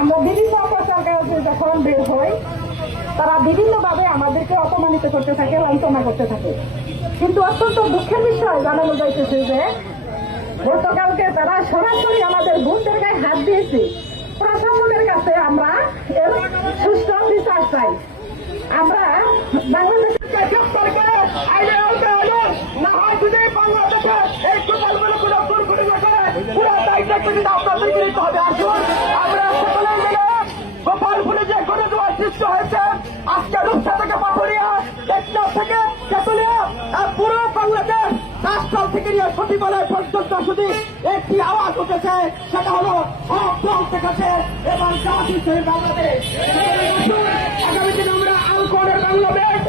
আমরা বিভিন্ন অপপ্রচার যখন বের হই, তারা বিভিন্নভাবে আমাদেরকে অপমানিত করতে থাকে, লাঞ্ছনা করতে থাকে। কিন্তু অত্যন্ত দুঃখের বিষয় জানানো যাইতেছে যে গতকালকে তারা সরাসরি আমাদের বোনদের গায়ে হাত দিয়েছে। প্রশাসনের কাছে আমরা এর সুষ্ঠু বিচার চাই। আমরা বাংলাদেশের আইনের আওতায় আনুন, না হয় যদি বাংলাদেশে এই টোটালগুলো পুরো দুর্ঘটনা করে পুরো দায়িত্ব কিন্তু আপনাদেরকে নিতে হবে। আসুন আমরা সকলে মিলে গোপালপুরে যে গণজোয়ার সৃষ্টি হয়েছে, আজকে রূপসা থেকে পাথরিয়া, টেকনাফ থেকে তেতুলিয়া, পুরো বাংলাদেশ রাজস্থল থেকে নিয়ে সচিবালয় পর্যন্ত শুধু একটি আওয়াজ উঠেছে, সেটা হলো সব দল থেকে এবং জামাত ইসলামী বাংলাদেশ। আগামী দিনে আমরা আলকোহলের বাংলাদেশ,